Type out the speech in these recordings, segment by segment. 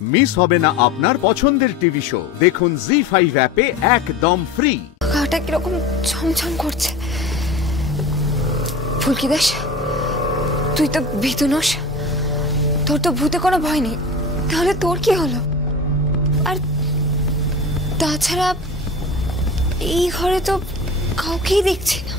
Miss হবে না আপনার পছন্দের টিভি শো। দেখুন জি5 অ্যাপে একদম ফ্রি। গাটা কিরকম ছমছম করছে। ফুলকি দাস, তুই তো ভীতু নস, তোর তো ভূতে কোনো ভয় নেই, তাহলে তোর কি হলো? আর তাছাড়া এই ঘরে তো কাউকেই দেখছি না।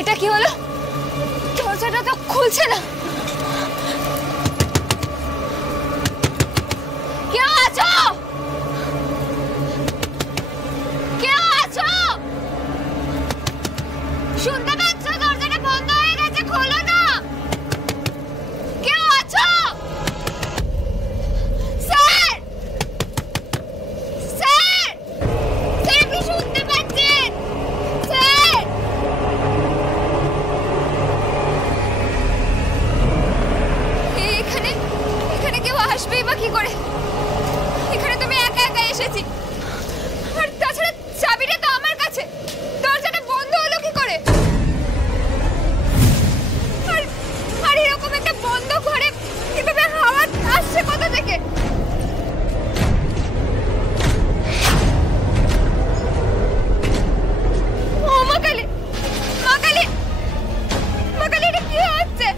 এটা কি হলো? দরজাটা তো খুলছে না। কেউ আছো? কেউ আছো? শুনতে পাচ্ছ? দরজাটা বন্ধ হয়ে গেছে, খোলো না। কেউ আছো? স্যার, স্যার, স্যার, আপনি শুনতে পাচ্ছেন? স্যার, এখানে কেউ আসবেই বা কি করে? এখানে তুমি একা একা এসেছি, আর তাছাড়া চাবিটা তো আমার কাছে। দরজাটা বন্ধ হলো কি করে? আর এরকম একটা বন্ধ ঘরে কিভাবে হাওয়া আসছে কোথা থেকে? ও মা কালী, মা কালী, মা কালী, এটা কি হচ্ছে?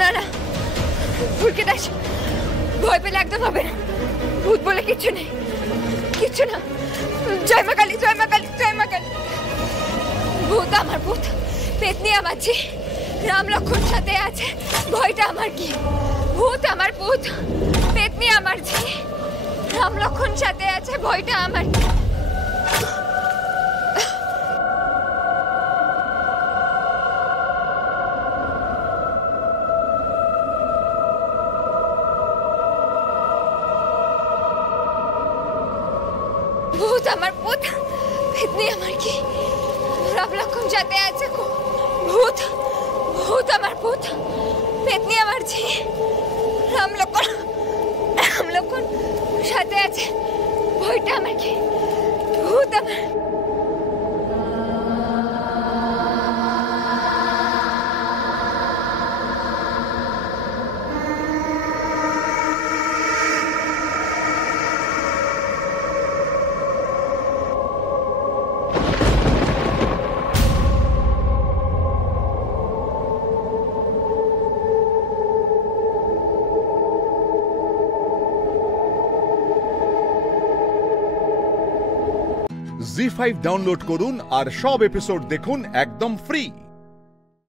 না না, ফুলকি দাস, ভয় পেলে একদম হবে না। ভূত বলে কিচ্ছু নেই, কিচ্ছু না। জয় মা কালী, জয় মা কালী, জয় মা কালী। ভূত আমার ভূত, পেতনি আমার ঝি, রাম লক্ষ্মণ সাথে আছে, ভয়টা আমার কি? ভূত আমার ভূত, পেতনি আমার ঝি, রাম লক্ষ্মণ সাথে আছে, ভয়টা আমার কি? ভূত আমার ভূত, পেতনি আমার কি, রাম লক্ষ্মণ সাথে আছে। ভূত, ভূত আমার ভূত, পেতনি আমার ঝি, রাম লক্ষ্মণ সাথে আছে, ভয়টা আমার কি? ভূত আমার। জি5 ডাউনলোড করুন আর সব এপিসোড দেখুন একদম ফ্রি।